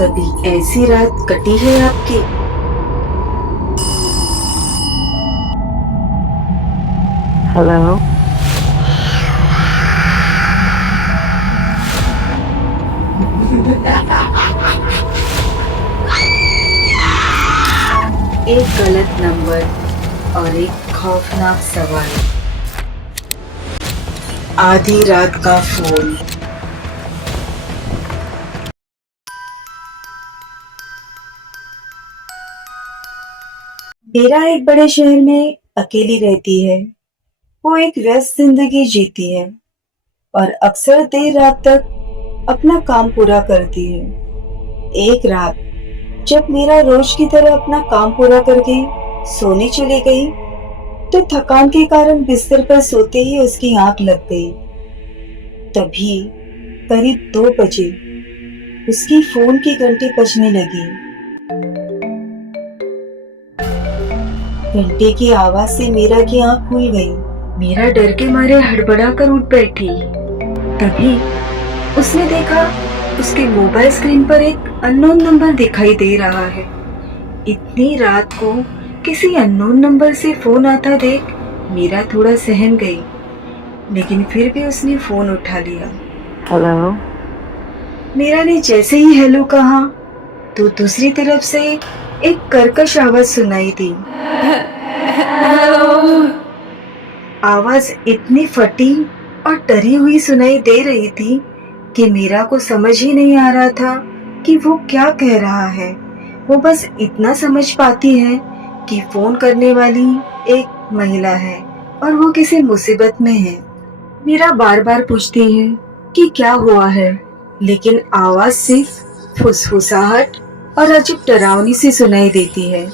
कभी ऐसी रात कटी है आपकी? हेलो। एक गलत नंबर और एक खौफनाक सवाल। आधी रात का फोन। मेरा एक बड़े शहर में अकेली रहती है। वो एक व्यस्त जिंदगी जीती है और अक्सर देर रात तक अपना काम पूरा करती है। एक रात जब मेरा रोज की तरह अपना काम पूरा करके सोने चली गई, तो थकान के कारण बिस्तर पर सोते ही उसकी आंख लग गई। तभी करीब 2 बजे उसकी फोन की घंटी बजने लगी। घंटे की आवाज से मीरा की आंख खुल गई। मीरा डर के मारे हड़बड़ा कर उठ बैठी। तभी उसने देखा उसके मोबाइल स्क्रीन पर एक अननोन नंबर दिखाई दे रहा है। इतनी रात को किसी अननोन नंबर से फोन आता देख मीरा थोड़ा सहम गई, लेकिन फिर भी उसने फोन उठा लिया। हेलो। मीरा ने जैसे ही हेलो कहा तो दूसरी तरफ से एक कर्कश आवाज सुनाई दी। आवाज इतनी फटी और डरी हुई सुनाई दे रही थी कि मीरा को समझ ही नहीं आ रहा था कि वो क्या कह रहा है। वो बस इतना समझ पाती है कि फोन करने वाली एक महिला है और वो किसी मुसीबत में है। मीरा बार बार पूछती है कि क्या हुआ है, लेकिन आवाज सिर्फ फुसफुसाहट और अजीब डरावनी सी सुनाई देती है।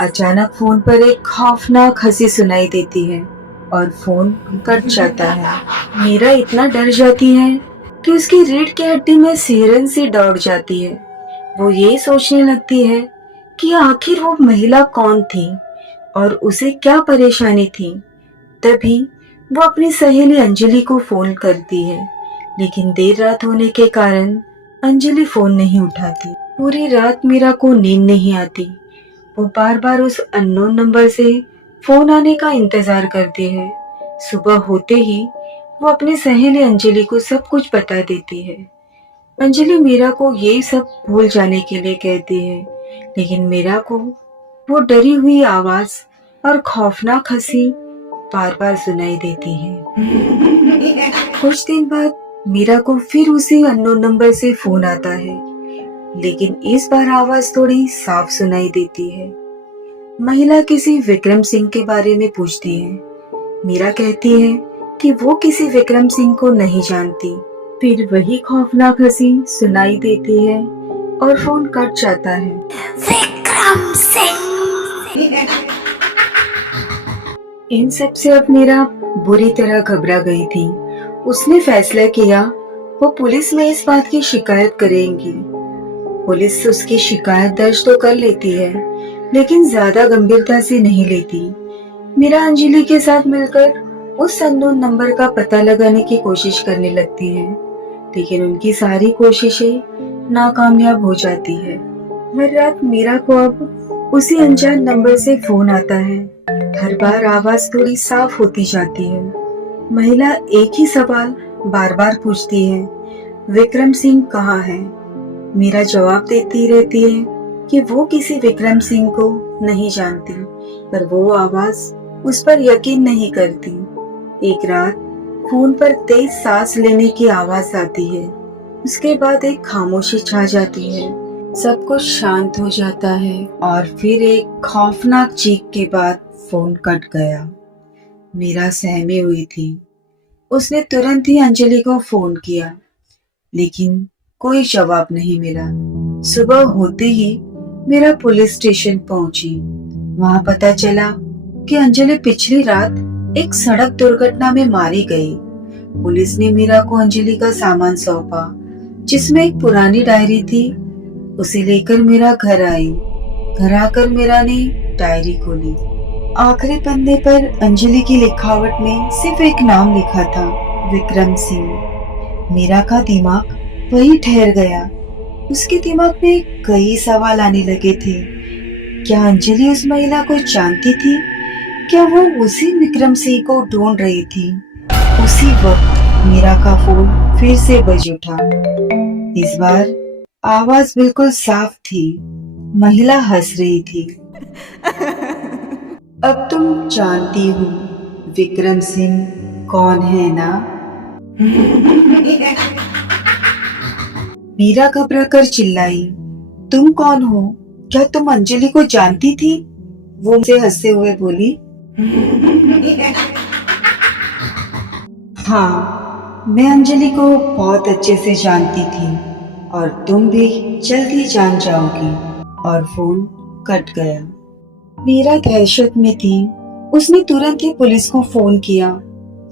अचानक फोन पर एक खौफनाक हंसी सुनाई देती है और फोन कट जाता है। मीरा इतना डर जाती है कि उसकी रीढ़ की हड्डी में सिहरन सी दौड़ जाती है। वो ये सोचने लगती है कि आखिर वो महिला कौन थी और उसे क्या परेशानी थी। तभी वो अपनी सहेली अंजलि को फोन करती है, लेकिन देर रात होने के कारण अंजलि फोन नहीं उठाती। पूरी रात मीरा को नींद नहीं आती। वो बार बार उस अननोन नंबर से फोन आने का इंतजार करती है। सुबह होते ही वो अपनी सहेली अंजलि को सब कुछ बता देती है। अंजलि मीरा को ये सब भूल जाने के लिए कहती है, लेकिन मीरा को वो डरी हुई आवाज और खौफनाक हंसी बार बार सुनाई देती है। कुछ दिन बाद मीरा को फिर उसी अननोन नंबर से फोन आता है, लेकिन इस बार आवाज थोड़ी साफ सुनाई देती है। महिला किसी विक्रम सिंह के बारे में पूछती है। मीरा कहती है कि वो किसी विक्रम सिंह को नहीं जानती। फिर वही खौफनाक हंसी सुनाई देती है और फोन कट जाता है। विक्रम सिंह। इन सब से अब मीरा बुरी तरह घबरा गई थी। उसने फैसला किया वो पुलिस में इस बात की शिकायत करेंगी। पुलिस उसकी शिकायत दर्ज तो कर लेती है, लेकिन ज्यादा गंभीरता से नहीं लेती। मीरा अंजलि के साथ मिलकर उस अननोन नंबर का पता लगाने की कोशिश करने लगती है, लेकिन उनकी सारी कोशिशें नाकामयाब हो जाती है। हर रात मीरा को अब उसी अनजान नंबर से फोन आता है। हर बार आवाज थोड़ी साफ होती जाती है। महिला एक ही सवाल बार बार पूछती है, विक्रम सिंह कहाँ है? मीरा जवाब देती रहती है कि वो किसी विक्रम सिंह को नहीं जानती, पर वो आवाज उस पर यकीन नहीं करती। एक रात फोन पर तेज सांस लेने की आवाज आती है। उसके बाद एक खामोशी छा जाती है। सब कुछ शांत हो जाता है और फिर एक खौफनाक चीख के बाद फोन कट गया। मीरा सहमी हुई थी। उसने तुरंत ही अंजलि को फोन किया, लेकिन कोई जवाब नहीं मिला। सुबह होते ही मीरा पुलिस स्टेशन पहुंची। वहां पता चला कि अंजलि पिछली रात एक सड़क दुर्घटना में मारी गई। पुलिस ने मीरा को अंजलि का सामान सौंपा, जिसमें एक पुरानी डायरी थी। उसे लेकर मीरा घर आई। घर आकर मीरा ने डायरी खोली। आखिरी पन्ने पर अंजलि की लिखावट में सिर्फ एक नाम लिखा था, विक्रम सिंह। मीरा का दिमाग वही ठहर गया। उसके दिमाग में कई सवाल आने लगे थे। क्या अंजलि उस महिला को जानती थी? क्या वो उसी विक्रम सिंह को ढूंढ रही थी? उसी वक्त मीरा का फोन फिर से बज उठा। इस बार आवाज बिल्कुल साफ थी। महिला हंस रही थी। अब तुम जानती हो विक्रम सिंह कौन है ना? मीरा घबरा कर चिल्लाई, तुम कौन हो? क्या तुम अंजलि को जानती थी? वो मुझसे हंसते हुए बोली, हाँ, मैं अंजलि को बहुत अच्छे से जानती थी और तुम भी जल्दी जान जाओगी। और फोन कट गया। मीरा दहशत में थी। उसने तुरंत ही पुलिस को फोन किया,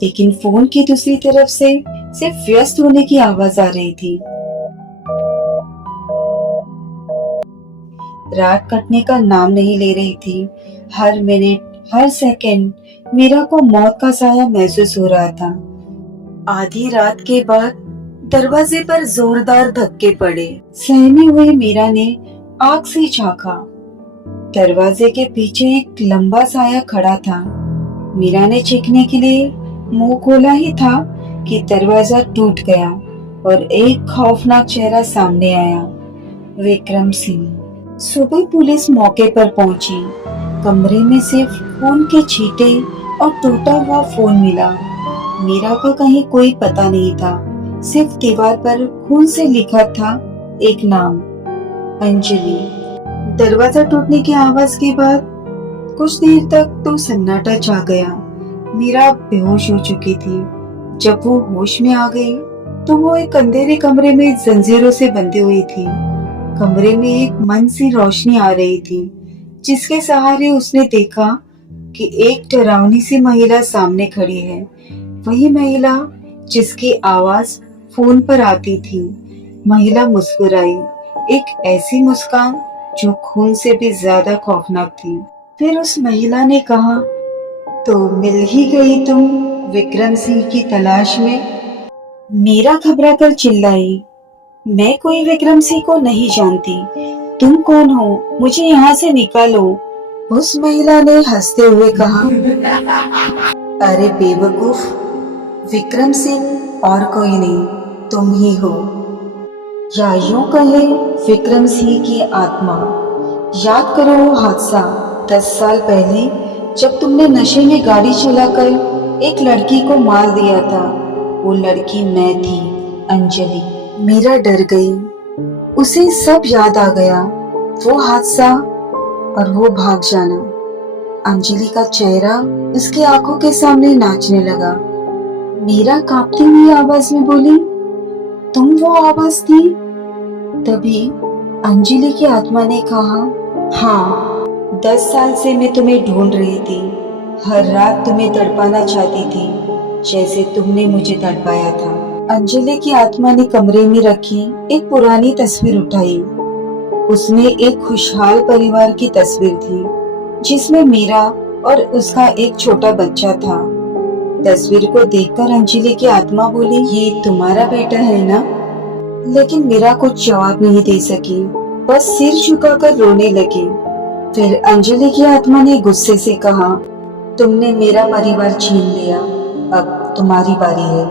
लेकिन फोन की दूसरी तरफ से सिर्फ व्यस्त होने की आवाज आ रही थी। रात कटने का नाम नहीं ले रही थी। हर मिनट, हर सेकंड मीरा को मौत का साया महसूस हो रहा था। आधी रात के बाद दरवाजे पर जोरदार धक्के पड़े। सहमी हुई मीरा ने आग से झांका। दरवाजे के पीछे एक लंबा साया खड़ा था। मीरा ने चीखने के लिए मुंह खोला ही था कि दरवाजा टूट गया और एक खौफनाक चेहरा सामने आया, विक्रम सिंह। सुबह पुलिस मौके पर पहुंची। कमरे में सिर्फ खून के छींटे और टूटा हुआ फोन मिला। मीरा का कहीं कोई पता नहीं था। सिर्फ दीवार पर खून से लिखा था एक नाम, अंजलि। दरवाजा टूटने की आवाज के बाद कुछ देर तक तो सन्नाटा छा गया। मीरा बेहोश हो चुकी थी। जब वो होश में आ गई तो वो एक अंधेरे कमरे में जंजीरों से बंधी हुई थी। कमरे में एक मंद सी रोशनी आ रही थी, जिसके सहारे उसने देखा कि एक डरावनी सी महिला सामने खड़ी है। वही महिला जिसकी आवाज फोन पर आती थी। महिला मुस्कुराई, एक ऐसी मुस्कान जो खून से भी ज्यादा खौफनाक थी। फिर उस महिला ने कहा, तो मिल ही गई तुम विक्रम सिंह की तलाश में? मीरा घबरा कर चिल्लाई, मैं कोई विक्रम सिंह को नहीं जानती। तुम कौन हो? मुझे यहाँ से निकालो। उस महिला ने हंसते हुए कहा, अरे बेवकूफ, विक्रम सिंह और कोई नहीं, तुम ही हो। या यूं कहे विक्रम सिंह की आत्मा। याद करो वो हादसा 10 साल पहले, जब तुमने नशे में गाड़ी चलाकर एक लड़की को मार दिया था। वो लड़की मैं थी, अंजलि। मीरा डर गई। उसे सब याद आ गया, वो हादसा और वो भाग जाना। अंजलि का चेहरा उसकी आंखों के सामने नाचने लगा। मीरा कांपती हुई आवाज में बोली, तुम वो आवाज थी? तभी अंजलि की आत्मा ने कहा, हाँ, 10 साल से मैं तुम्हें ढूंढ रही थी। हर रात तुम्हें तड़पाना चाहती थी, जैसे तुमने मुझे तड़पाया था। अंजलि की आत्मा ने कमरे में रखी एक पुरानी तस्वीर उठाई। उसमें एक खुशहाल परिवार की तस्वीर थी, जिसमें मीरा और उसका एक छोटा बच्चा था। तस्वीर को देखकर अंजलि की आत्मा बोली, ये तुम्हारा बेटा है ना? लेकिन मीरा कुछ जवाब नहीं दे सकी, बस सिर झुकाकर रोने लगी। फिर अंजलि की आत्मा ने गुस्से से कहा, तुमने मेरा परिवार छीन लिया, अब तुम्हारी बारी है।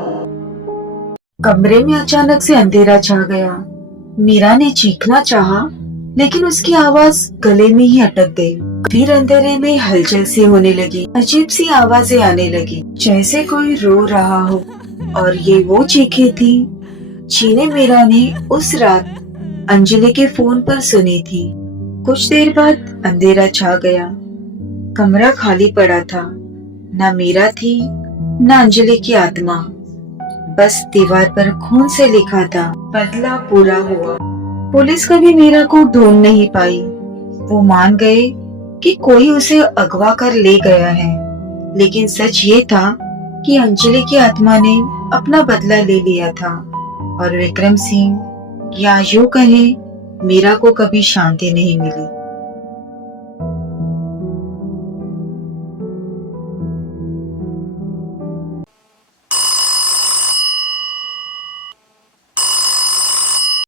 कमरे में अचानक से अंधेरा छा गया। मीरा ने चीखना चाहा, लेकिन उसकी आवाज गले में ही अटक गई। फिर अंधेरे में हलचल सी होने लगी। अजीब सी आवाजें आने लगी, जैसे कोई रो रहा हो। और ये वो चीखें थी जिन्हें मीरा ने उस रात अंजलि के फोन पर सुनी थी। कुछ देर बाद अंधेरा छा गया। कमरा खाली पड़ा था। ना मीरा थी, ना अंजलि की आत्मा। बस दीवार पर खून से लिखा था, बदला पूरा हुआ। पुलिस कभी मीरा को ढूंढ नहीं पाई। वो मान गए कि कोई उसे अगवा कर ले गया है, लेकिन सच ये था कि अंजलि की आत्मा ने अपना बदला ले लिया था और विक्रम सिंह, या यूं कहें, मीरा को कभी शांति नहीं मिली।